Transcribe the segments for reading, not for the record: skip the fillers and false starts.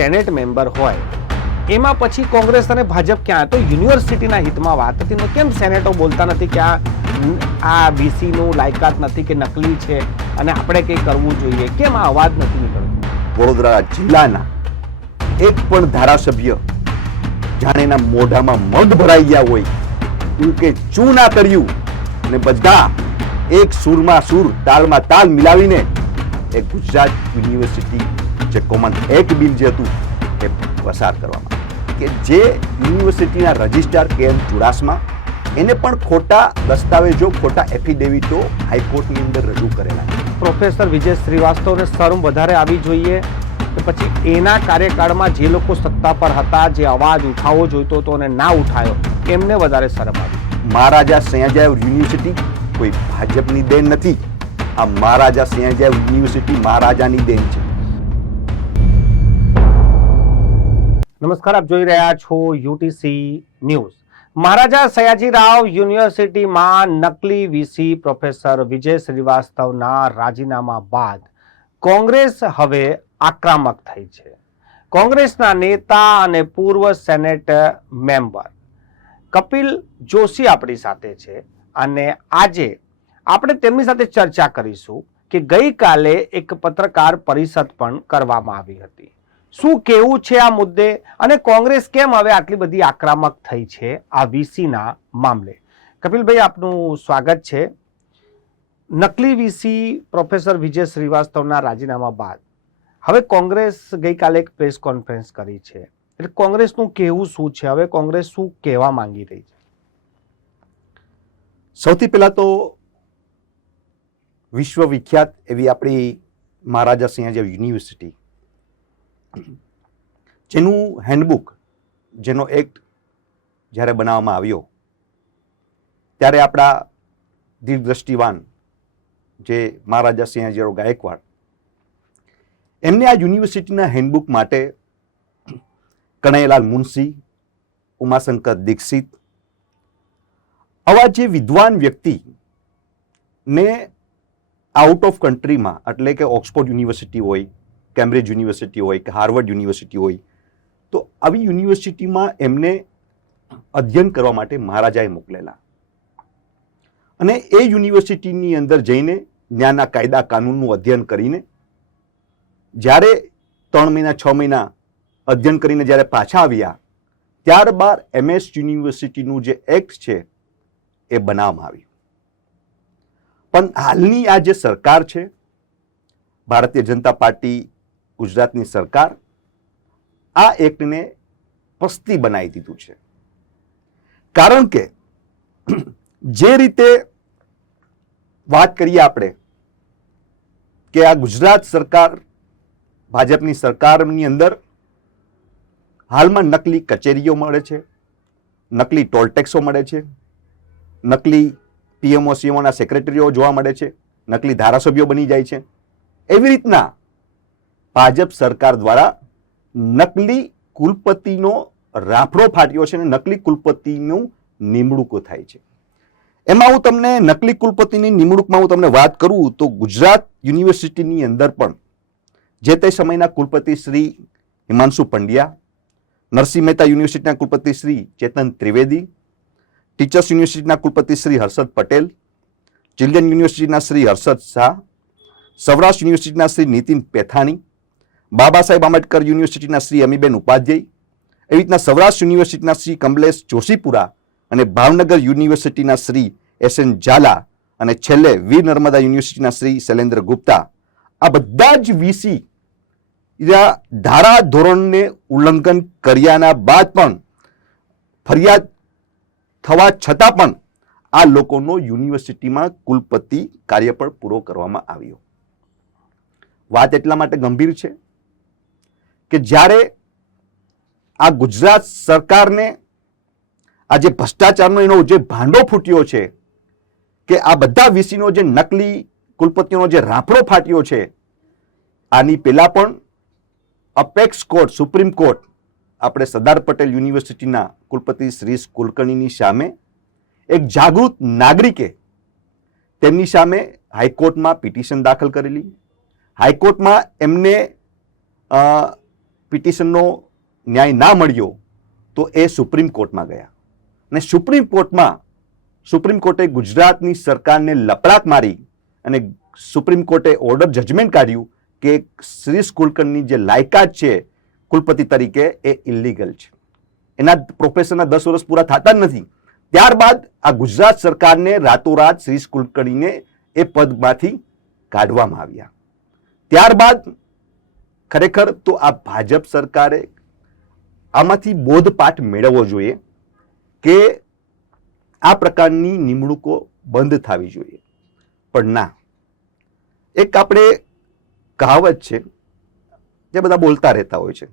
Senate member હોય એમાં પછી કોંગ્રેસ અને ભાજપ ક્યાં? તો યુનિવર્સિટીના હિતમાં વાત હતી ને કેમ સેનેટો બોલતા નથી કે આ BC નું લાયકાત નથી કે નકલી છે અને આપણે કંઈ કરવું જોઈએ? કેમ આ અવાજ નથી નીકળતો? વડોદરા જિલ્લાના એક પણ ધારાસભ્ય જાણે એના મોઢામાં મધ ભરાઈ ગયા હોય એવું કે શું ના કર્યું, અને બધા એક સુરમાં સુર તાલમાં તાલ મિલાવીને એક ગુજરાત યુનિવર્સિટી જે કોમન એક્ટ બિલ જે હતું એ પસાર કરવામાં કે જે યુનિવર્સિટીના રજિસ્ટ્રાર KM ચુડાસમા એને પણ ખોટા દસ્તાવેજો, ખોટા એફિડેવિટો હાઈકોર્ટની અંદર રજૂ કરેલા. પ્રોફેસર વિજય શ્રીવાસ્તવને શરમ વધારે આવી જોઈએ કે પછી એના કાર્યકાળમાં જે લોકો સત્તા પર હતા, જે અવાજ ઉઠાવવો જોઈતો હતો અને ના ઉઠાયો, એમને વધારે શરમ આવી? મહારાજા સયાજીરાવ યુનિવર્સિટી કોઈ ભાજપની દેન નથી. આ મહારાજા સયાજીરાવ યુનિવર્સિટી મહારાજાની દેન છે. નમસ્કાર, આપ જોઈ રહ્યા છો UTC ન્યૂઝ. મહારાજા સયાજીરાવ યુનિવર્સિટીમાં નકલી VC પ્રોફેસર વિજય શ્રીવાસ્તવના રાજીનામા બાદ કોંગ્રેસ હવે આક્રમક થઈ છે. કોંગ્રેસના નેતા અને પૂર્વ સેનેટ મેમ્બર કપિલ જોશી આપણી સાથે છે અને આજે આપણે તેમની સાથે ચર્ચા કરીશું કે ગઈકાલે એક પત્રકાર પરિષદ પણ કરવામાં આવી હતી. શું કેવું છે આ મુદ્દે અને કોંગ્રેસ કેમ હવે આટલી બધી આક્રમક થઈ છે આ VCના મામલે? કપિલભાઈ, આપનું સ્વાગત છે. નકલી VC પ્રોફેસર વિજય શ્રીવાસ્તવના રાજીનામા બાદ હવે કોંગ્રેસ ગઈકાલે એક પ્રેસ કોન્ફરન્સ કરી છે, એટલે કોંગ્રેસનું કહેવું શું છે? હવે કોંગ્રેસ શું કહેવા માંગી રહી છે? સૌથી પહેલા તો વિશ્વવિખ્યાત એવી આપણી મહારાજા સયાજીરાવ યુનિવર્સિટી, જેનું હેન્ડબુક, જેનો એક્ટ જ્યારે બનાવવામાં આવ્યો ત્યારે આપણા દીર્ઘદ્રષ્ટિવાન જે મહારાજા સયાજીરાવ ગાયકવાડ, એમને આ યુનિવર્સિટીના હેન્ડબુક માટે કનૈયાલાલ મુનશી, ઉમાશંકર દીક્ષિત, આવા જે વિદ્વાન વ્યક્તિ ને આઉટ ઓફ કન્ટ્રીમાં, એટલે કે ઓક્સફોર્ડ યુનિવર્સિટી હોય, કેમ્બ્રિજ યુનિવર્સિટી હોય કે હાર્વર્ડ યુનિવર્સિટી હોય, તો આવી યુનિવર્સિટીમાં એમને અધ્યયન કરવા માટે મહારાજાએ મોકલેલા અને એ યુનિવર્સિટીની અંદર જઈને ન્યાયના કાયદા કાનૂનનું અધ્યયન કરીને જ્યારે 3 મહિના 6 મહિના અધ્યયન કરીને જ્યારે પાછા આવ્યા, ત્યારબાદ MS યુનિવર્સિટીનું જે એક્ટ છે એ બનાવવામાં આવ્યું. પણ હાલની આ જે સરકાર છે, ભારતીય જનતા પાર્ટી ગુજરાતની સરકાર, આ એક્ટને પસ્તી બનાવી દીધું છે. કારણ કે જે રીતે વાત કરીએ આપણે કે આ ગુજરાત સરકાર, ભાજપની સરકારની અંદર હાલમાં નકલી કચેરીઓ મળે છે, નકલી ટોલ ટેક્સો મળે છે, નકલી PMO CMOના સેક્રેટરીઓ જોવા મળે છે, નકલી ધારાસભ્યો બની જાય છે. એવી રીતના ભાજપ સરકાર દ્વારા નકલી કુલપતિનો રાફડો ફાટ્યો છે અને નકલી કુલપતિનું નિમણૂકો થાય છે. એમાં હું તમને નકલી કુલપતિની નિમણૂકમાં હું તમને વાત કરું તો ગુજરાત યુનિવર્સિટીની અંદર પણ જે તે સમયના કુલપતિ શ્રી હિમાંશુ પંડ્યા, નરસિંહ મહેતા યુનિવર્સિટીના કુલપતિ શ્રી ચેતન ત્રિવેદી, ટીચર્સ યુનિવર્સિટીના કુલપતિ શ્રી હર્ષદ પટેલ, ચિલ્ડ્રન યુનિવર્સિટીના શ્રી હર્ષદ શાહ, સૌરાષ્ટ્ર યુનિવર્સિટીના શ્રી નીતિન પેથાણી, બાબા સાહેબ આંબેડકર યુનિવર્સિટીના શ્રી અમીબેન ઉપાધ્યાય, એવી રીતના સૌરાષ્ટ્ર યુનિવર્સિટીના શ્રી કમલેશ જોશીપુરા અને ભાવનગર યુનિવર્સિટીના શ્રી SN ઝાલા અને છેલ્લે વીર નર્મદા યુનિવર્સિટીના શ્રી શૈલેન્દ્ર ગુપ્તા, આ બધા જ VC ધારા ધોરણને ઉલ્લંઘન કર્યાના બાદ પણ ફરિયાદ થવા છતાં પણ આ લોકોનો યુનિવર્સિટીમાં કુલપતિ કાર્યપળ પૂરો કરવામાં આવ્યો. વાત એટલા માટે ગંભીર છે કે જ્યારે આ ગુજરાત સરકારને આ જે ભ્રષ્ટાચારનો એનો જે ભાંડો ફૂટ્યો છે કે આ બધા VCનો જે નકલી કુલપતિઓનો જે રાફડો ફાટ્યો છે, આની પહેલા પણ અપેક્સ કોર્ટ, સુપ્રીમ કોર્ટ, આપણે સરદાર પટેલ યુનિવર્સિટીના કુલપતિ શ્રી કુલકર્ણીની સામે એક જાગૃત નાગરિકે તેમની સામે હાઈકોર્ટમાં પિટિશન દાખલ કરેલી. હાઈકોર્ટમાં એમને પિટિશનનો ન્યાય ના મળ્યો તો એ સુપ્રીમ કોર્ટમાં ગયા અને સુપ્રીમ કોર્ટે ગુજરાતની સરકારને લપડાક મારી અને સુપ્રીમ કોર્ટે ઓર્ડર જજમેન્ટ કાઢ્યું કે શ્રી કુલકર્ણીની જે લાયકાત છે કુલપતિ તરીકે એ ઇલીગલ છે, એના પ્રોફેસરના 10 વર્ષ પૂરા થતા જ નથી. ત્યારબાદ આ ગુજરાત સરકારને રાતોરાત શ્રી કુલકર્ણીને એ પદમાંથી કાઢવામાં આવ્યા. ત્યારબાદ ખરેખર તો આ ભાજપ સરકારે આમાંથી બોધપાઠ મેળવવો જોઈએ કે આ પ્રકારની નિમણૂકો બંધ થવી જોઈએ. પણ ના, એક આપણે કહાવત છે જે બધા બોલતા રહેતા હોય છે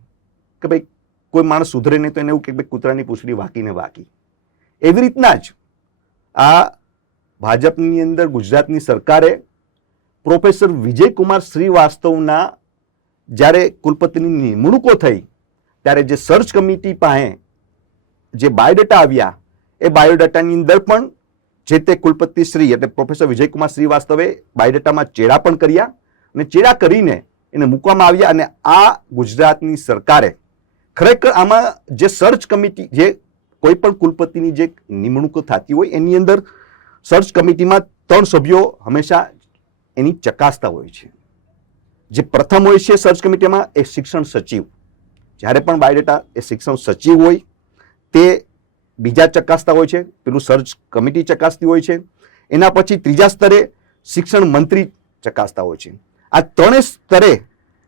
કે ભાઈ કોઈ માણસ સુધરે નહીં તો એને એવું કે ભાઈ કૂતરાની પૂંછડી વાંકીને વાંકી. એવી રીતના જ આ ભાજપની અંદર ગુજરાતની સરકારે પ્રોફેસર વિજયકુમાર શ્રીવાસ્તવના જ્યારે કુલપતિની નિમણૂકો થઈ ત્યારે જે સર્ચ કમિટી પાસે જે બાયોડેટા આવ્યા એ બાયોડેટાની અંદર પણ જે તે કુલપતિ શ્રી એટલે પ્રોફેસર વિજયકુમાર શ્રીવાસ્તવે બાયોડેટામાં ચેડા પણ કર્યા અને ચેડા કરીને એને મૂકવામાં આવ્યા. અને આ ગુજરાતની સરકારે ખરેખર આમાં જે સર્ચ કમિટી જે કોઈ પણ કુલપતિની જે નિમણૂક થતી હોય એની અંદર સર્ચ કમિટીમાં 3 સભ્યો હંમેશા એની ચકાસતા હોય છે. જે પ્રથમ હોય છે સર્ચ કમિટીમાં એ શિક્ષણ સચિવ, જ્યારે પણ બાયોડેટા એ શિક્ષણ સચિવ હોય તે બીજા ચકાસતા હોય છે, પેલું સર્ચ કમિટી ચકાસતી હોય છે. એના પછી ત્રીજા સ્તરે શિક્ષણ મંત્રી ચકાસતા હોય છે. આ 3 સ્તરે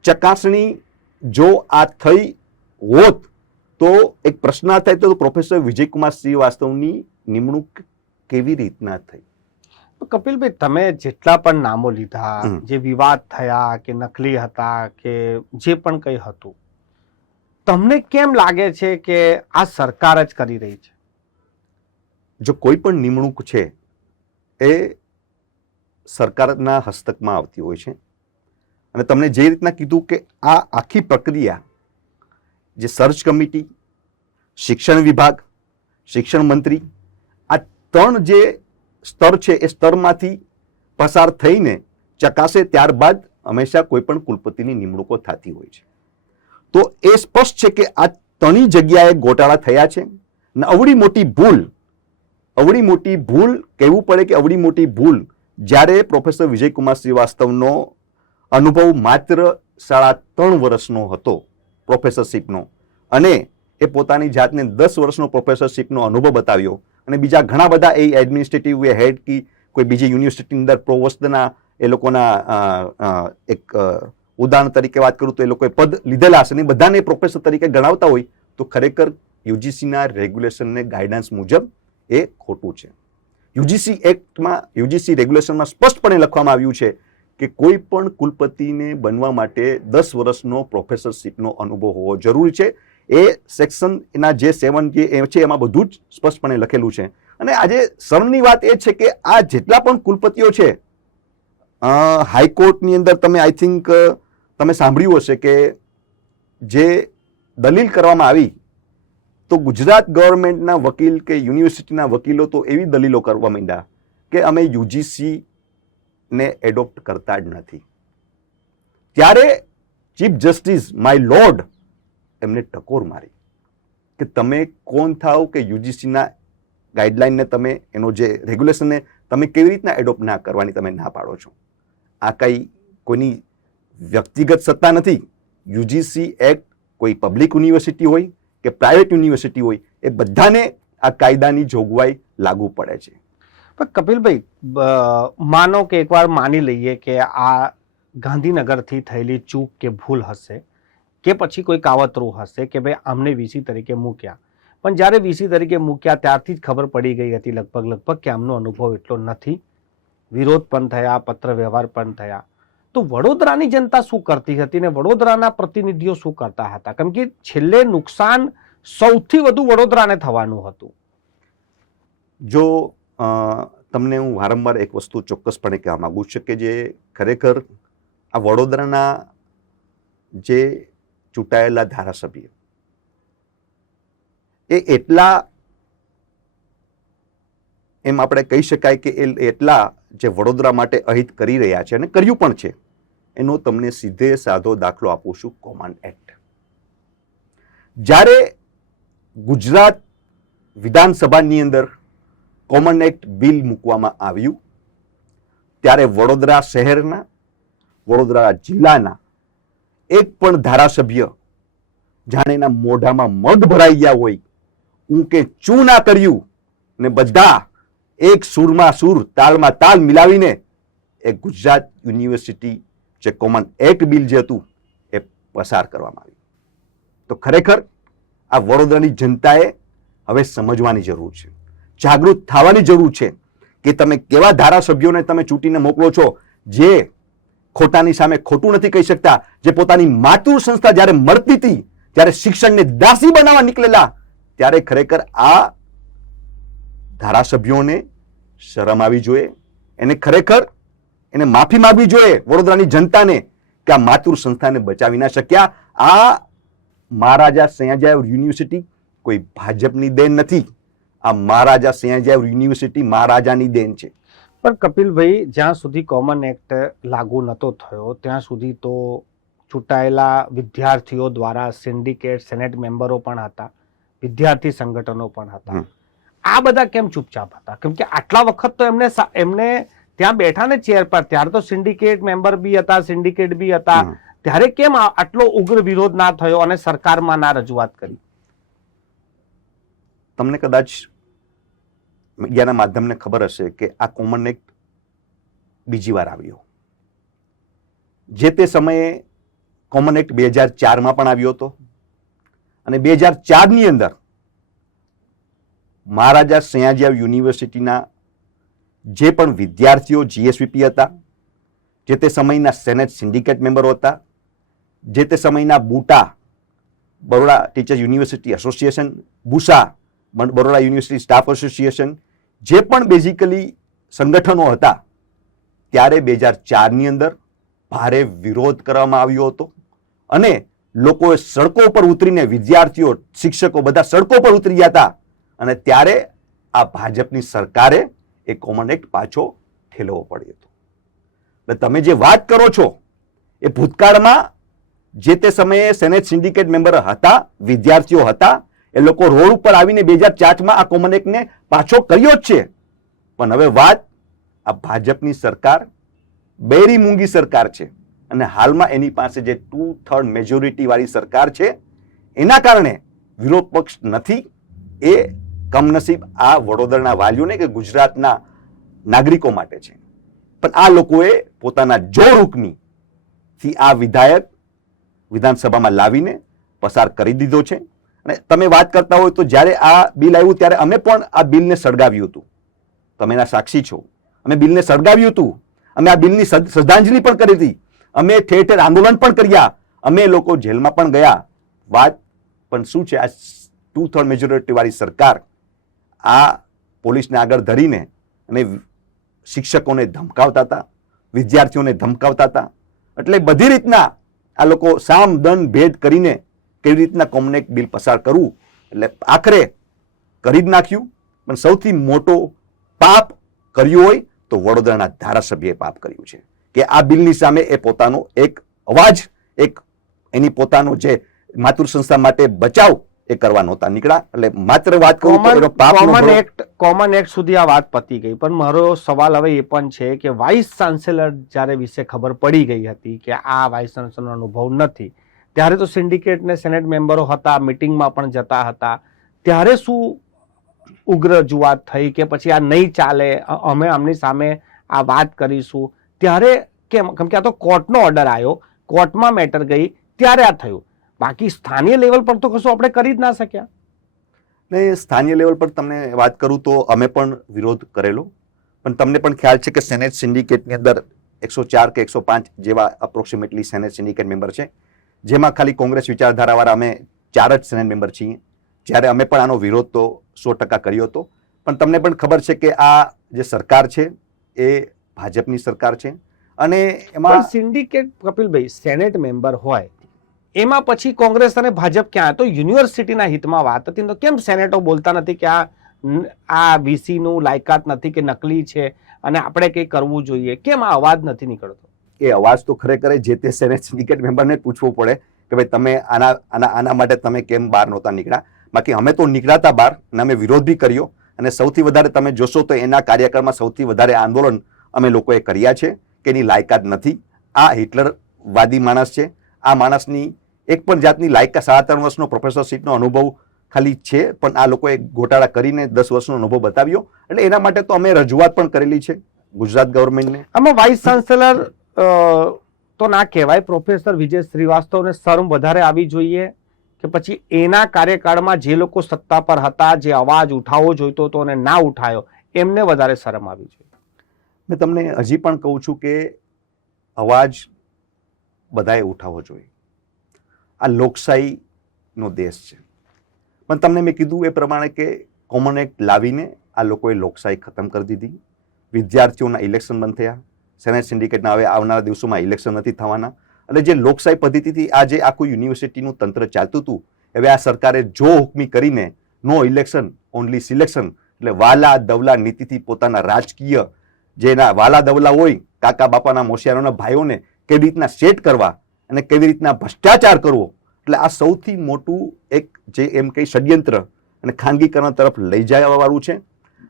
ચકાસણી જો આ થઈ હોત તો એક પ્રશ્ન થાય તો પ્રોફેસર વિજયકુમાર શ્રીવાસ્તવની નિમણૂક કેવી રીતના થઈ? કપિલભાઈ, તમે જેટલા પણ નામો લીધા, જે વિવાદ થયા કે નકલી હતા કે જે પણ કંઈ હતું, તમને કેમ લાગે છે કે આ સરકાર જ કરી રહી છે? જો કોઈ પણ નિમણૂક છે એ સરકારના હસ્તકમાં આવતી હોય છે અને તમને જે રીતના કીધું કે આ આખી પ્રક્રિયા જે સર્ચ કમિટી, શિક્ષણ વિભાગ, શિક્ષણ મંત્રી, આ 3 જે સ્તર છે એ સ્તરમાંથી પસાર થઈને ચકાસે ત્યારબાદ હંમેશા કોઈ પણ કુલપતિની નિમણૂકો થતી હોય છે. તો એ સ્પષ્ટ છે કે આ 3 જગ્યાએ ગોટાળા થયા છે અને અવળી મોટી ભૂલ કહેવું પડે કે અવળી મોટી ભૂલ જ્યારે પ્રોફેસર વિજયકુમાર શ્રીવાસ્તવનો અનુભવ માત્ર 3.5 વર્ષનો હતો પ્રોફેસરશીપનો અને એ પોતાની જાતને 10 વર્ષનો પ્રોફેસરશીપનો અનુભવ બતાવ્યો અને બીજા ઘણા બધા એ એડમિનિસ્ટ્રેટિવ હેડ કી કોઈ બીજી યુનિવર્સિટીની અંદર પ્રોવોસ્ટના એ લોકોના એક ઉદાહરણ તરીકે વાત કરું તો એ લોકોએ પદ લીધેલા હશે ને બધાને પ્રોફેસર તરીકે ગણાવતા હોય તો ખરેખર યુજીસીના રેગ્યુલેશનને ગાઈડન્સ મુજબ એ ખોટું છે. યુજીસી રેગ્યુલેશનમાં સ્પષ્ટપણે લખવામાં આવ્યું છે કે કોઈ પણ કુલપતિને બનવા માટે 10 વર્ષનો પ્રોફેસરશીપનો અનુભવ હોવો જરૂરી છે. એ સેક્શન એના જે 7 જે છે એમાં બધું જ સ્પષ્ટપણે લખેલું છે. અને આજે શરમની વાત એ છે કે આ જેટલા પણ કુલપતિઓ છે હાઈકોર્ટની અંદર તમે આઈ થિંક તમે સાંભળ્યું હશે કે જે દલીલ કરવામાં આવી તો ગુજરાત ગવર્મેન્ટના વકીલ કે યુનિવર્સિટીના વકીલો તો એવી દલીલો કરવા માંડ્યા કે અમે યુજીસી ને એડોપ્ટ કરતા જ નથી. ત્યારે ચીફ જસ્ટિસ માય લોર્ડ એમને ટકોર મારી કે તમે કોણ થાવ કે યુજીસીના ગાઈડલાઈનને તમે એનો જે રેગ્યુલેશનને તમે કેવી રીતના એડોપ્ટ ના કરવાની તમે ના પાડો છો? આ કઈ કોઈની વ્યક્તિગત સત્તા નથી. યુજીસી એક્ટ કોઈ પબ્લિક યુનિવર્સિટી હોય કે પ્રાઇવેટ યુનિવર્સિટી હોય એ બધાને આ કાયદાની જોગવાઈ લાગુ પડે છે. પણ કપિલભાઈ, માનો કે એકવાર માની લઈએ કે આ ગાંધીનગરથી થયેલી ચૂક કે ભૂલ હશે કે પછી કોઈ કાવતરું હશે કે ભાઈ આમને વીસી તરીકે મૂક્યા, પણ જ્યારે વીસી તરીકે મૂક્યા ત્યારથી જ ખબર પડી ગઈ હતી લગભગ કે આમનો અનુભવ એટલો નથી, વિરોધ પણ થયા, પત્ર વ્યવહાર પણ થયા, તો વડોદરાની જનતા શું કરતી હતી ને વડોદરાના પ્રતિનિધિઓ શું કરતા હતા? કેમ કે છેલ્લે નુકસાન સૌથી વધુ વડોદરાને થવાનું હતું. જો તમને હું વારંવાર એક વસ્તુ ચોક્કસપણે કહેવા માંગુ છું કે જે ખરેખર આ વડોદરાના જે ચૂંટાયેલા ધારાસભ્ય એ એટલા એમ આપણે કહી શકાય કે એ એટલા જે વડોદરા માટે અહિત કરી રહ્યા છે અને કર્યું પણ છે એનો તમને સીધે સાધો દાખલો આપું છું. કોમાન્ડ એક્ટ જ્યારે ગુજરાત વિધાનસભાની અંદર કોમન એક્ટ બિલ મૂકવામાં આવ્યું ત્યારે વડોદરા શહેરના, વડોદરા જિલ્લાના એક પણ ધારાસભ્ય જાણે એના મોઢામાં મધ ભરાઈ ગયા હોય, હું કે ચૂ ના કર્યું, ને બધા એક સુરમાં સુર, તાલમાં તાલ મિલાવીને એ ગુજરાત યુનિવર્સિટી જે કોમન એક્ટ બિલ જે હતું એ પસાર કરવામાં આવ્યું. તો ખરેખર આ વડોદરાની જનતાએ હવે સમજવાની જરૂર છે, જાગૃત થવાની જરૂર છે કે તમે કેવા ધારાસભ્યોને તમે ચૂંટીને મોકલો છો, જે ખોટાની સામે ખોટું નથી કહી શકતા, જે પોતાની માતૃ સંસ્થા જ્યારે મળતી હતી ત્યારે શિક્ષણને દાસી બનાવવા નીકળેલા, ત્યારે ખરેખર આ ધારાસભ્યોને શરમ આવી જોઈએ, એને ખરેખર એને માફી માંગવી જોઈએ વડોદરાની જનતાને કે આ માતૃ સંસ્થાને બચાવી ના શક્યા. આ મહારાજા સયાજીરાવ યુનિવર્સિટી કોઈ ભાજપની દેન નથી, આ મહારાજા સયાજીરાવ યુનિવર્સિટી મહારાજાની દેન છે. પણ કપિલભાઈ, જ્યાં સુધી કોમન એક્ટ લાગુ નતો થયો ત્યાં સુધી તો ચૂંટાયેલા વિદ્યાર્થીઓ દ્વારા સિન્ડિકેટ, સેનેટ મેમ્બરો પણ હતા, વિદ્યાર્થી સંગઠનો પણ હતા. આ બધા કેમ ચૂપચાપ હતા? કેમ કે આટલા વખત તો એમને ત્યાં બેઠા ને ચેર પર, ત્યારે તો સિન્ડિકેટ મેમ્બર બી હતા, સિન્ડિકેટ બી હતા, ત્યારે કેમ આટલો ઉગ્ર વિરોધ ના થયો અને સરકારમાં ના રજૂઆત કરી? તમને કદાચ મીડિયાના માધ્યમને ખબર હશે કે આ કોમન એક્ટ બીજી વાર આવ્યો. જે તે સમયે કોમન એક્ટ 2004માં પણ આવ્યો હતો અને 2004ની અંદર મહારાજા સયાજીરાવ યુનિવર્સિટીના જે પણ વિદ્યાર્થીઓ GSVP હતા, જે તે સમયના સેનેટ સિન્ડિકેટ મેમ્બરો હતા, જે તે સમયના બુટા, Baroda teacher university association, બુસા, Baroda university staff association, જે પણ બેઝિકલી સંગઠનો હતા, ત્યારે 2004ની અંદર ભારે વિરોધ કરવામાં આવ્યો હતો અને લોકોએ સડકો પર ઉતરીને, વિદ્યાર્થીઓ, શિક્ષકો બધા સડકો પર ઉતરી ગયા હતા અને ત્યારે આ ભાજપની સરકારે એ કોમન એક્ટ પાછો ઠેલવો પડ્યો હતો. એટલે તમે જે વાત કરો છો એ ભૂતકાળમાં જે તે સમયે સેનેટ સિન્ડિકેટ મેમ્બર હતા, વિદ્યાર્થીઓ હતા, એ લોકો રોડ ઉપર આવીને 2004માં આ કોમન એક્ટને પાછો કર્યો જ છે. પણ હવે વાત આ ભાજપની સરકાર બેરી મૂંગી સરકાર છે અને હાલમાં એની પાસે જે 2/3 મેજોરિટી વાળી સરકાર છે, એના કારણે વિરોધ પક્ષ નથી. એ કમનસીબ આ વડોદરાના વાલીઓને કે ગુજરાતના નાગરિકો માટે છે. પણ આ લોકોએ પોતાના જોરૂકની આ વિધાયક વિધાનસભામાં લાવીને પસાર કરી દીધો છે. અને તમે વાત કરતા હોય તો જ્યારે આ બિલ આવ્યું ત્યારે અમે પણ આ બિલને સળગાવ્યું હતું, તમે એના સાક્ષી છો. અમે બિલને સળગાવ્યું હતું, અમે આ બિલની શ્રદ્ધાંજલિ પણ કરી હતી, અમે ઠેર ઠેર આંદોલન પણ કર્યા, અમે લોકો જેલમાં પણ ગયા. વાત પણ શું છે, આ 2/3 મેજોરિટી વાળી સરકાર આ પોલીસને આગળ ધરીને અને શિક્ષકોને ધમકાવતા હતા, વિદ્યાર્થીઓને ધમકાવતા હતા. એટલે બધી રીતના આ લોકો સામ દન ભેદ કરીને કેવી રીતના કોમન એક્ટ બિલ પસાર કરવું, એટલે આખરે કરી જ નાખ્યું. પણ સૌથી મોટો પાપ કર્યું હોય તો વડોદરાના ધારાસભ્યએ પાપ કર્યું છે કે આ બિલની સામે એ પોતાનો એક અવાજ, એક એની પોતાનો જે માતૃ સંસ્થા માટે બચાવ એ કરવા નહોતા નીકળ્યા. એટલે માત્ર વાત કરું તો એનો પાપ કોમન એક્ટ સુધી આ વાત પતી ગઈ. પણ મારો સવાલ હવે એ પણ છે કે વાઇસ ચાન્સેલર જ્યારે વિશે ખબર પડી ગઈ હતી કે આ વાઇસ ચાન્સેલરનો અનુભવ નથી, ત્યારે તો સિન્ડિકેટ ને સેનેટ મેમ્બરો હતા, મિટિંગમાં પણ જતા હતા, ત્યારે શું ઉગ્ર રજૂઆત થઈ કે પછી આ નહીં ચાલે, અમે આમની સામે આ વાત કરીશું? ત્યારે કેમ? કેમ કે આ તો કોર્ટનો ઓર્ડર આવ્યો, કોર્ટમાં મેટર ગઈ, ત્યારે આ થયું. બાકી સ્થાનિય લેવલ પર તો કશું આપણે કરી જ ના શક્યા. ને સ્થાનિય લેવલ પર તમને વાત કરું તો અમે પણ વિરોધ કરેલો, પણ તમને પણ ખ્યાલ છે કે સેનેટ સિન્ડિકેટની અંદર 104 કે 105 જેવા અપ્રોક્સિમેટલી સેનેટ સિન્ડિકેટ મેમ્બર છે, જેમાં ખાલી કોંગ્રેસ વિચારધારાવાળા અમે 4 જ સેનેટ મેમ્બર છીએ. જ્યારે અમે પણ આનો વિરોધ તો 100% કર્યો હતો. પણ તમને પણ ખબર છે કે આ જે સરકાર છે એ ભાજપની સરકાર છે અને એમાં સિન્ડિકેટ, કપિલભાઈ, સેનેટ મેમ્બર હોય એમાં પછી કોંગ્રેસ અને ભાજપ ક્યાં? તો યુનિવર્સિટીના હિતમાં વાત હતી, તો કેમ સેનેટો બોલતા નથી કે આ VC નું લાયકાત નથી કે નકલી છે અને આપણે કંઈ કરવું જોઈએ? કેમ આ અવાજ નથી નીકળતો? એ અવાજ તો ખરેખર જે તે સેનેટ સિન્ડિકેટ મેમ્બરને પૂછવું પડે કે ભાઈ તમે આના માટે તમે કેમ બહાર નહોતા નીકળ્યા. બાકી અમે તો નીકળાતા બહાર અને અમે વિરોધ બી કર્યો, અને સૌથી વધારે તમે જોશો તો એના કાર્યકાળમાં સૌથી વધારે આંદોલન અમે લોકોએ કર્યા છે કે એની લાયકાત નથી. આ હિટલરવાદી માણસ છે. આ માણસની એક પણ જાતની લાયકાત 3.5 વર્ષનો પ્રોફેસરશીપનો અનુભવ ખાલી છે, પણ આ લોકોએ ગોટાળા કરીને 10 વર્ષનો અનુભવ બતાવ્યો. એટલે એના માટે તો અમે રજૂઆત પણ કરેલી છે ગુજરાત ગવર્મેન્ટને. આમાં વાઇસ ચાન્સેલર તો ના કહેવાય, પ્રોફેસર વિજય શ્રીવાસ્તવને શરમ વધારે આવી જોઈએ કે પછી એના કાર્યકાળમાં જે લોકો સત્તા પર હતા, જે અવાજ ઉઠાવવો જોઈતો હતો અને ના ઉઠાયો, એમને વધારે શરમ આવી જોઈએ? મેં તમને હજી પણ કહું છું કે અવાજ બધાએ ઉઠાવવો જોઈએ. આ લોકશાહીનો દેશ છે, પણ તમને મેં કીધું એ પ્રમાણે કે કોમન એક્ટ લાવીને આ લોકોએ લોકશાહી ખતમ કરી દીધી. વિદ્યાર્થીઓના ઇલેક્શન બંધ થયા. સેનેટ સિન્ડિકેટના હવે આવનારા દિવસોમાં ઇલેક્શન નથી થવાના. એટલે જે લોકશાહી પદ્ધતિથી આ જે આખું યુનિવર્સિટીનું તંત્ર ચાલતું હતું, હવે આ સરકારે જો હુકમી કરીને નો ઇલેક્શન ઓનલી સિલેક્શન, એટલે વાલા દવલા નીતિથી પોતાના રાજકીય જેના વાલા દવલા હોય, કાકા બાપાના મોશિયારોના ભાઈઓને કેવી રીતના સેટ કરવા અને કેવી રીતના ભ્રષ્ટાચાર કરવો, એટલે આ સૌથી મોટું એક જે એમ કઈ ષડયંત્ર અને ખાનગીકરણ તરફ લઈ જવા વાળું છે.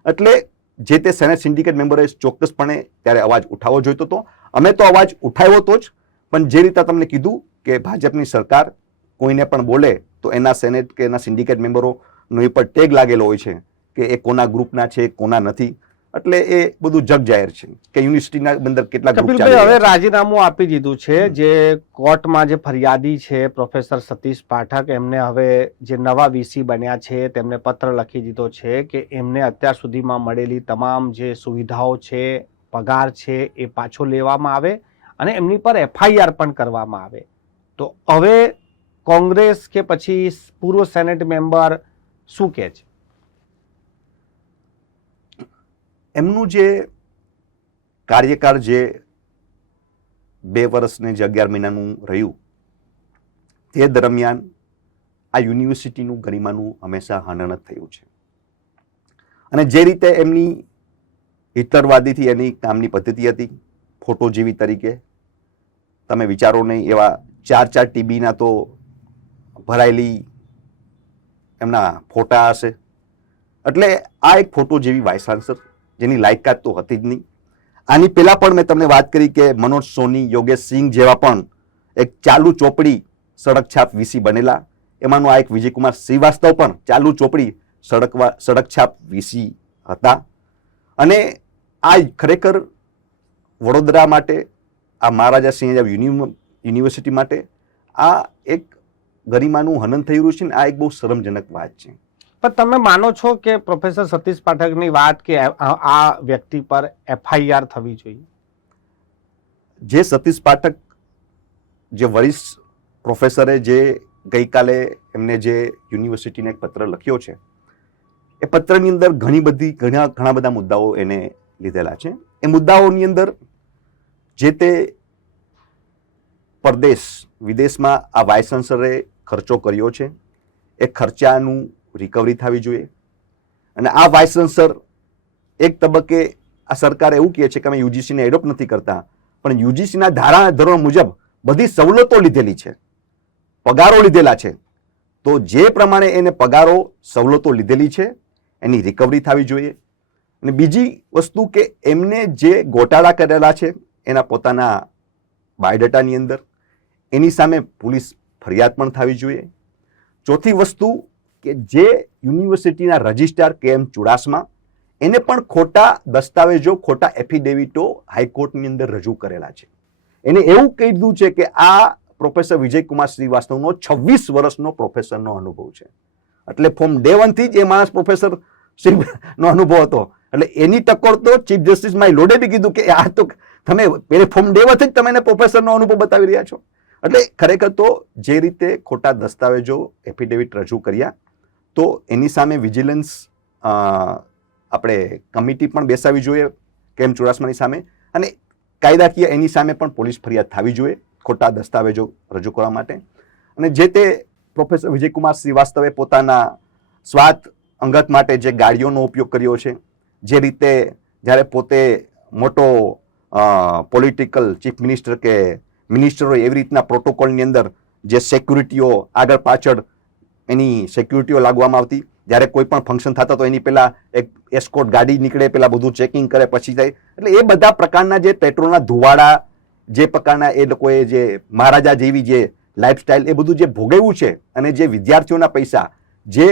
એટલે જે તે સેનેટ સિન્ડિકેટ મેમ્બરે ચોક્કસપણે ત્યારે અવાજ ઉઠાવવો જોઈતો હતો. અમે તો અવાજ ઉઠાવ્યો તો જ, પણ જે રીતે તમને કીધું કે ભાજપની સરકાર કોઈને પણ બોલે તો એના સેનેટ કે એના સિન્ડિકેટ મેમ્બરોનો એ પર ટેગ લાગેલો હોય છે કે એ કોના ગ્રુપના છે, કોના નથી. એટલે એ બધું જગ જાહેર છે કે યુનિવર્સિટીના અંદર કેટલા ગ્રુપ ચાલે. હવે રાજીનામું આપી દીધું છે. જે કોર્ટમાં જે ફરિયાદી છે પ્રોફેસર સતીશ પાઠક, એમને હવે જે નવા વીસી બન્યા છે તેમને પત્ર લખી દીધો છે કે એમને અત્યાર સુધીમાં મળેલી તમામ જે સુવિધાઓ છે, પગાર છે, એ પાછો લેવામાં આવે અને એમની પર FIR પણ કરવામાં આવે. તો હવે કોંગ્રેસ કે પછી પૂર્વ સેનેટ મેમ્બર શું કહે છે? એમનું જે કાર્યકાળ જે 2 વર્ષ ને જે 11 મહિનાનું રહ્યું, તે દરમિયાન આ યુનિવર્સિટીનું ગરિમાનું હંમેશા હનન જ થયું છે. અને જે રીતે એમની હિટલરવાદીથી એની કામની પદ્ધતિ હતી, ફોટોજીવી તરીકે તમે વિચારો નહીં, એવા 4 TBના તો ભરાયેલી એમના ફોટા હશે. એટલે આ એક ફોટોજીવી વાઇસ ચાન્સલર જેની લાયકાત તો હતી જ નહીં. આની પહેલા પણ મેં તમને વાત કરી કે મનોજ સોની, યોગેશ સિંઘ જેવા પણ એક ચાલુ ચોપડી સડક છાપ વીસી બનેલા. એમાંનો આ એક વિજયકુમાર શ્રીવાસ્તવ પણ ચાલુ ચોપડી સડક છાપ વીસી હતા. અને આ ખરેખર વડોદરા માટે, આ મહારાજા સિંહ યુનિવર્સિટી માટે આ એક ગરિમાનું હનન થઈ રહ્યું છે ને આ એક બહુ શરમજનક વાત છે. પણ તમે માનો છો કે પ્રોફેસર સતીશ પાઠકની વાત કે આ વ્યક્તિ પર FIR થવી જોઈએ? જે સતીશ પાઠક જે વરિષ્ઠ પ્રોફેસરે જે ગઈકાલે એમને જે યુનિવર્સિટીને એક પત્ર લખ્યો છે, એ પત્રની અંદર ઘણા બધા મુદ્દાઓ એને લીધેલા છે. એ મુદ્દાઓની અંદર જે તે વિદેશમાં આ વાઇસ ચાન્સલરે ખર્ચો કર્યો છે, એ ખર્ચાનું રિકવરી થવી જોઈએ. અને આ વાઇસ ચાન્સલર એક તબક્કે આ સરકાર એવું કહે છે કે અમે યુજીસીને એડોપ્ટ નથી કરતા, પણ યુજીસીના ધારા ધોરણ મુજબ બધી સવલતો લીધેલી છે, પગારો લીધેલા છે. તો જે પ્રમાણે એને પગારો સવલતો લીધેલી છે એની રિકવરી થવી જોઈએ. અને બીજી વસ્તુ કે એમને જે ગોટાળા કરેલા છે એના પોતાના બાયોડેટાની અંદર, એની સામે પોલીસ ફરિયાદ પણ થવી જોઈએ. ચોથી વસ્તુ કે જે યુનિવર્સિટીના રજિસ્ટ્રાર KM ચુડાસમા, એને પણ ખોટા દસ્તાવેજો, ખોટા એફિડેવિટો હાઈકોર્ટની અંદર રજૂ કરેલા છે. એને એવું કહી દીધું છે કે આ પ્રોફેસર વિજયકુમાર શ્રીવાસ્તવનો 26 વર્ષનો પ્રોફેસરનો અનુભવ છે. એટલે ફોર્મ ડે 1 થી જ એ માણસ પ્રોફેસર નો અનુભવ હતો. એટલે એની ટકોર તો ચીફ જસ્ટિસ માય લોડે બી કીધું કે આ તો તમે ફોર્મ ડે 1 થી જ તમે એને પ્રોફેસરનો અનુભવ બતાવી રહ્યા છો. એટલે ખરેખર તો જે રીતે ખોટા દસ્તાવેજો, એફિડેવિટ રજૂ કર્યા, તો એની સામે વિજિલન્સ આપણે કમિટી પણ બેસાવી જોઈએ KM ચુડાસમાની સામે, અને કાયદાકીય એની સામે પણ પોલીસ ફરિયાદ થવી જોઈએ ખોટા દસ્તાવેજો રજૂ કરવા માટે. અને જે તે પ્રોફેસર વિજયકુમાર શ્રીવાસ્તવે પોતાના સ્વાર્થ અંગત માટે જે ગાડીઓનો ઉપયોગ કર્યો છે, જે રીતે જ્યારે પોતે મોટો પોલિટિકલ ચીફ મિનિસ્ટર કે મિનિસ્ટર હોય એવી રીતના પ્રોટોકોલની અંદર જે સિક્યુરિટીઓ આગળ પાછળ એની સિક્યુરિટીઓ લાગવામાં આવતી, જ્યારે કોઈ પણ ફંક્શન થતા તો એની પહેલા એક એસ્કોર્ટ ગાડી નીકળે, પહેલા બધું ચેકિંગ કરે પછી થાય. એટલે એ બધા પ્રકારના જે પેટ્રોલના ધુવાડા, જે પ્રકારના એ લોકોએ જે મહારાજા જેવી જે લાઈફસ્ટાઈલ, એ બધું જે ભોગવ્યું છે, અને જે વિદ્યાર્થીઓના પૈસા, જે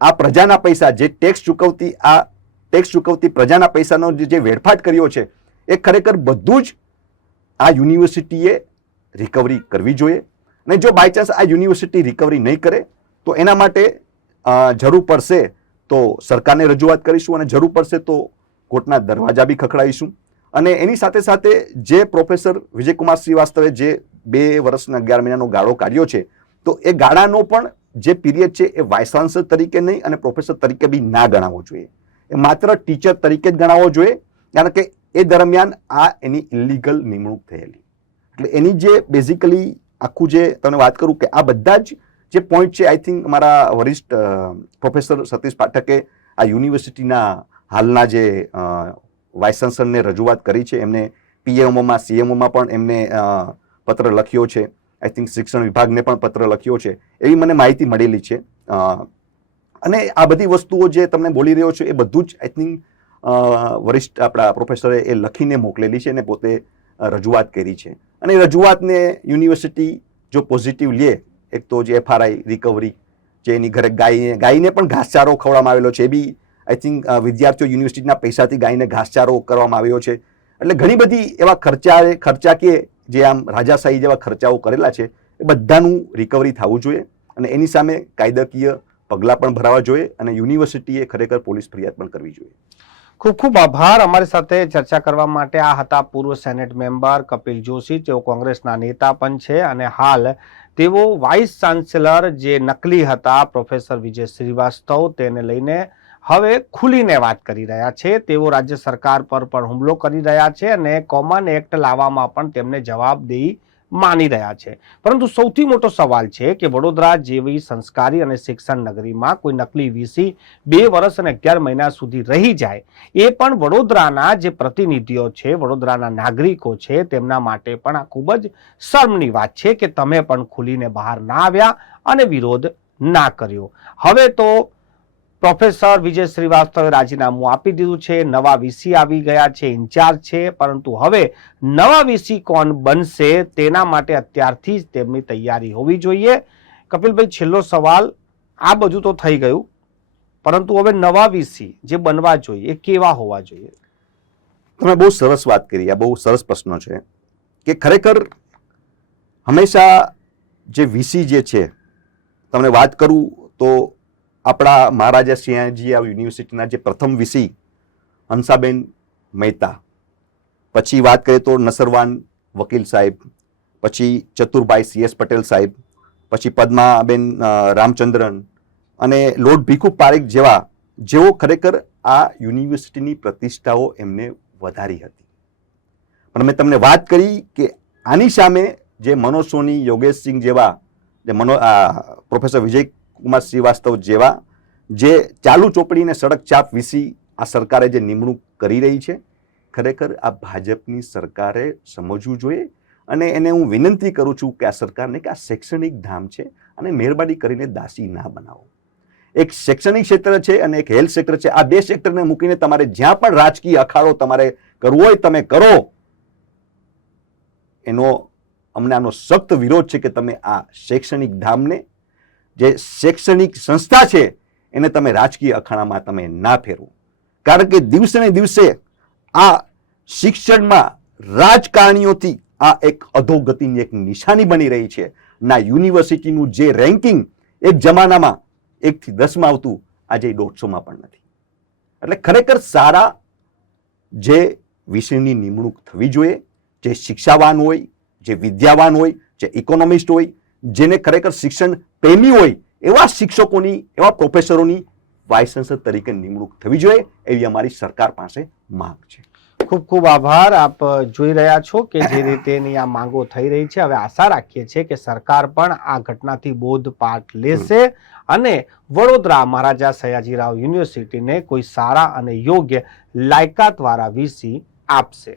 આ પ્રજાના પૈસા, જે ટેક્સ ચૂકવતી પ્રજાના પૈસાનો જે વેડફાટ કર્યો છે, એ ખરેખર બધું જ આ યુનિવર્સિટીએ રિકવરી કરવી જોઈએ. અને જો બાય ચાન્સ આ યુનિવર્સિટી રિકવરી નહીં કરે તો એના માટે જરૂર પડશે તો સરકારને રજૂઆત કરીશું, અને જરૂર પડશે તો કોર્ટના દરવાજા બી ખખડાવીશું. અને એની સાથે સાથે જે પ્રોફેસર વિજયકુમાર શ્રીવાસ્તવે જે 2 વર્ષના 11 મહિનાનો ગાળો કાઢ્યો છે, તો એ ગાળાનો પણ જે પીરિયડ છે એ વાઇસ ચાન્સલર તરીકે નહીં અને પ્રોફેસર તરીકે બી ના ગણાવવો જોઈએ. એ માત્ર ટીચર તરીકે જ ગણાવવો જોઈએ, કારણ કે એ દરમિયાન આ એની ઇલીગલ નિમણૂક થયેલી. એટલે એની જે બેઝિકલી આખું જે તમને વાત કરું કે આ બધા જ જે પોઈન્ટ છે, આઈ થિંક મારા વરિષ્ઠ પ્રોફેસર સતીશ પાઠકે આ યુનિવર્સિટીના હાલના જે વાઇસ ચાન્સલરને રજૂઆત કરી છે. એમને પીએમઓમાં સીએમઓમાં પણ એમને પત્ર લખ્યો છે. આઈ થિંક શિક્ષણ વિભાગને પણ પત્ર લખ્યો છે, એવી મને માહિતી મળેલી છે. અને આ બધી વસ્તુઓ જે તમને બોલી રહ્યો છું એ બધું જ આઈ થિંક વરિષ્ઠ આપણા પ્રોફેસરે એ લખીને મોકલેલી છે અને પોતે રજૂઆત કરી છે. અને એ રજૂઆતને યુનિવર્સિટી જો પોઝિટિવ લે, એક તો જે FRI રિકવરી, જે એની ઘરે ગાયને પણ ઘાસચારો ખવડાવવામાં આવેલો છે, એ બી આઈ થિંક વિદ્યાર્થીઓ યુનિવર્સિટીના પૈસાથી ગાયને ઘાસચારો કરવામાં આવ્યો છે. એટલે ઘણી બધી એવા ખર્ચા કે જે આમ રાજાશાહી જેવા ખર્ચાઓ કરેલા છે, એ બધાનું રિકવરી થવું જોઈએ, અને એની સામે કાયદાકીય પગલાં પણ ભરાવા જોઈએ, અને યુનિવર્સિટીએ ખરેખર પોલીસ ફરિયાદ પણ કરવી જોઈએ. ખૂબ ખૂબ આભાર. અમારી સાથે ચર્ચા કરવા માટે આ હતા પૂર્વ સેનેટ મેમ્બર કપિલ જોશી. તેઓ કોંગ્રેસના નેતા પણ છે અને હાલ તેઓ વાઇસ ચાન્સેલર જે નકલી હતા પ્રોફેસર વિજય શ્રીવાસ્તવ, તેને લઈને હવે ખુલીને વાત કરી રહ્યા છે. તેઓ રાજ્ય સરકાર પર પણ હુમલો કરી રહ્યા છે અને કોમન એક્ટ લાવવામાં પણ તેમને જવાબદેહી માની રહ્યા છે. પરંતુ સૌથી મોટો સવાલ છે કે વડોદરા જેવી સંસ્કારી અને શિક્ષણ નગરીમાં કોઈ નકલી વીસી 2 વર્ષ અને 11 મહિના સુધી રહી જાય, એ પણ વડોદરાના જે પ્રતિનિધિઓ છે, વડોદરાના નાગરિકો છે, તેમના માટે પણ આ ખૂબ જ શર્મની વાત છે કે તમે પણ ખુલીને બહાર ના આવ્યા અને વિરોધ ના કર્યો. હવે તો પ્રોફેસર વિજય શ્રીવાસ્તવે રાજીનામું આપી દીધું છે, નવા વીસી આવી ગયા છે, ઇન્ચાર્જ છે, પરંતુ હવે નવા વીસી કોણ બનશે તેના માટે અત્યારથી જ તેમની તૈયારી હોવી જોઈએ. કપિલભાઈ, છેલ્લો સવાલ, આ બધું તો થઈ ગયું, પરંતુ હવે નવા વીસી જે બનવા જોઈએ એ કેવા હોવા જોઈએ? તમે બહુ સરસ વાત કરી. આ બહુ સરસ પ્રશ્ન છે કે ખરેખર હંમેશા જે વીસી જે છે, તમને વાત કરું તો આપણા મહારાજા સિંહાજી યુનિવર્સિટીના જે પ્રથમ વીસી હંસાબેન મહેતા, પછી વાત કરીએ તો નસરવાન વકીલ સાહેબ, પછી ચતુરભાઈ CS પટેલ સાહેબ, પછી પદ્માબેન રામચંદ્રન અને લોર્ડ ભીખુ પારેખ જેઓ ખરેખર આ યુનિવર્સિટીની પ્રતિષ્ઠાઓ એમને વધારી હતી. પણ મેં તમને વાત કરી કે આની સામે જે મનોજ સોની, યોગેશ સિંહ જેવા, જે પ્રોફેસર વિજયકુમાર શ્રીવાસ્તવ જેવા જે ચાલુ ચોપડીને સડક ચાપ વીસી આ સરકારે જે નિમણૂક કરી રહી છે, ખરેખર આ ભાજપની સરકારે સમજવું જોઈએ. અને એને હું વિનંતી કરું છું કે આ સરકારને કે આ શૈક્ષણિક ધામ છે અને મહેરબાની કરીને દાસી ના બનાવો. એક શૈક્ષણિક ક્ષેત્ર છે અને એક હેલ્થ સેક્ટર છે. આ 2 સેક્ટરને મૂકીને તમારે જ્યાં પણ રાજકીય અખાડો તમારે કરવો હોય તમે કરો. અમને આનો સખ્ત વિરોધ છે કે તમે આ શૈક્ષણિક ધામને, જે શૈક્ષણિક સંસ્થા છે, એને તમે રાજકીય અખાડામાં તમે ના ફેરવો. કારણ કે દિવસે ને દિવસે આ શિક્ષણમાં રાજકારણીઓથી આ એક અધોગતિની એક નિશાની બની રહી છે. ના યુનિવર્સિટીનું જે રેન્કિંગ એક જમાનામાં 1 થી 10 માં આવતું, આજે 150 પણ નથી. એટલે ખરેખર સારા જે વિષયની નિમણૂક થવી જોઈએ, જે શિક્ષાવાન હોય, જે વિદ્યાવાન હોય, જે ઇકોનોમિસ્ટ હોય, જેને ખરેખર શિક્ષણ પ્રેમી હોય, એવા શિક્ષકોની, એવા પ્રોફેસરોની વાઇસ ચાન્સલર તરીકે નિમણૂક થવી જોઈએ, એવી અમારી સરકાર પાસે માંગ છે. ખૂબ ખૂબ આભાર. આપ જોઈ રહ્યા છો કે જે રીતેની આ માંગો થઈ રહી છે, હવે આશા રાખીએ છીએ કે સરકાર પણ આ ઘટનાથી બોધપાઠ લેશે અને વડોદરા મહારાજા સયાજીરાવ યુનિવર્સિટીને કોઈ સારા અને યોગ્ય લાયકાતવાળા વીસી આપશે.